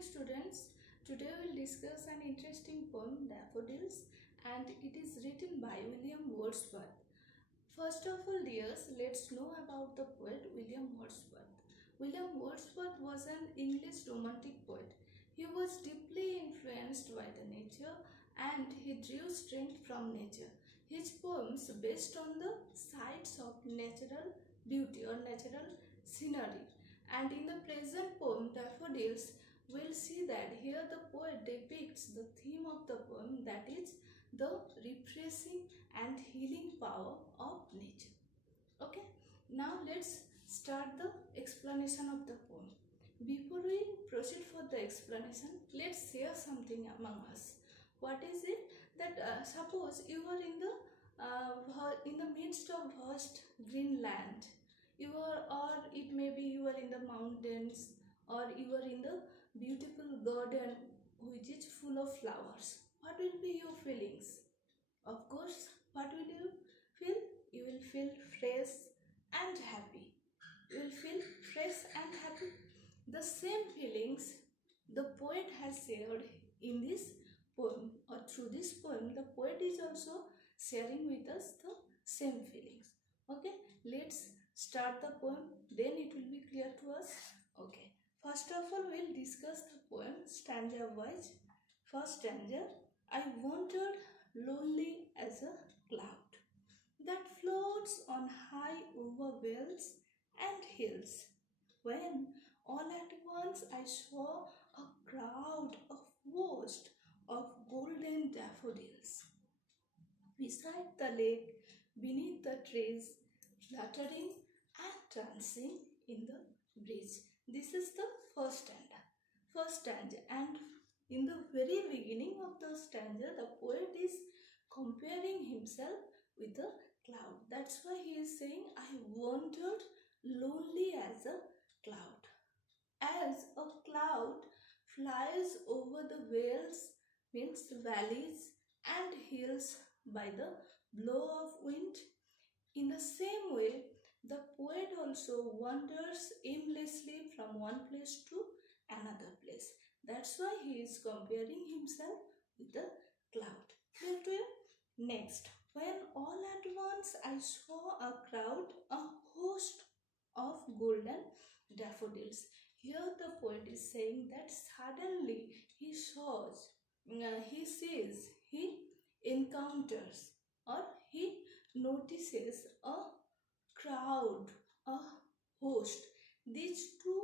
morning, students. Today we'll discuss an interesting poem, Daffodils, and it is written by William Wordsworth. First of all, dears, let's know about the poet William Wordsworth. William Wordsworth was an English romantic poet. He was deeply influenced by the nature and he drew strength from nature. His poems based on the sights of natural beauty or natural scenery. And in the present poem, Daffodils, we'll see that here the poet depicts the theme of the poem, that is the refreshing and healing power of nature. Okay, now let's start the explanation of the poem. Before we proceed for the explanation, let's share something among us. What is it? That suppose you are in the midst of vast green land. You are, or it may be you are in the mountains, or you are in the beautiful garden which is full of flowers. What will be your feelings? Of course, what will you feel? You will feel fresh and happy. You will feel fresh and happy. The same feelings the poet has shared in this poem, or through this poem, the poet is also sharing with us the same feelings. Okay, let's start the poem, then it will be clear to us. Okay, first of all, we'll discuss the poem stanza wise. First stanza: I wandered lonely as a cloud that floats on high over vales and hills, when all at once I saw a crowd, a host of golden daffodils beside the lake, beneath the trees, fluttering and dancing in the breeze. This is the first stanza. First stanza, and in the very beginning of the stanza, the poet is comparing himself with a cloud. That's why he is saying, I wandered lonely as a cloud. As a cloud flies over the vales, means valleys and hills by the blow of wind, in the same way, the poet also wanders aimlessly from one place to another place. That's why he is comparing himself with the cloud. Clear to you? Next, when all at once I saw a crowd, a host of golden daffodils. Here the poet is saying that suddenly he encounters, or he notices a crowd, a host. These two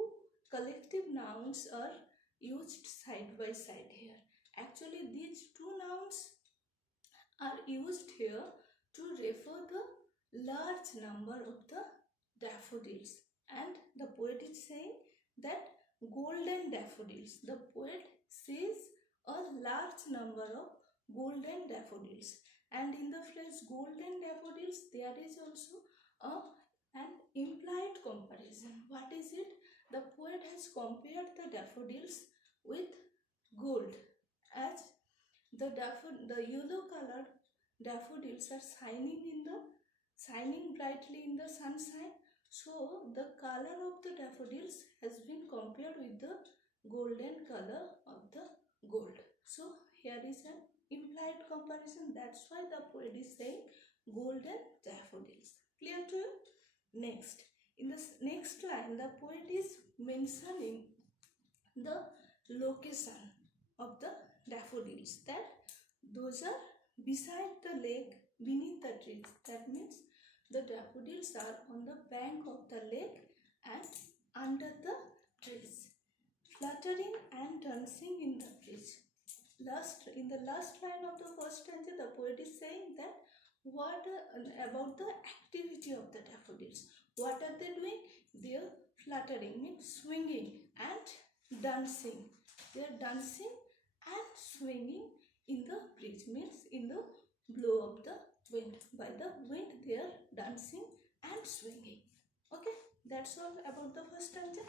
collective nouns are used side by side here. Actually, these two nouns are used here to refer the large number of the daffodils. And the poet is saying that golden daffodils. The poet says a large number of golden daffodils. And in the phrase golden daffodils, there is also an implied comparison. What is it? The poet has compared the daffodils with gold, as the yellow colored daffodils are shining brightly in the sunshine. So the color of the daffodils has been compared with the golden color of the gold. So here is an implied comparison. That's why the poet is saying golden daffodils. Clear to you? Next, in the next line, the poet is mentioning the location of the daffodils, that those are beside the lake, beneath the trees. That means the daffodils are on the bank of the lake and under the trees, fluttering and dancing in the breeze. In the last line of the first stanza, the poet is saying that about the activity of the daffodils. What are they doing? They are fluttering, means swinging, and dancing. They are dancing and swinging in the breeze, means in the blow of the wind. By the wind, they are dancing and swinging. Okay, that's all about the first stanza.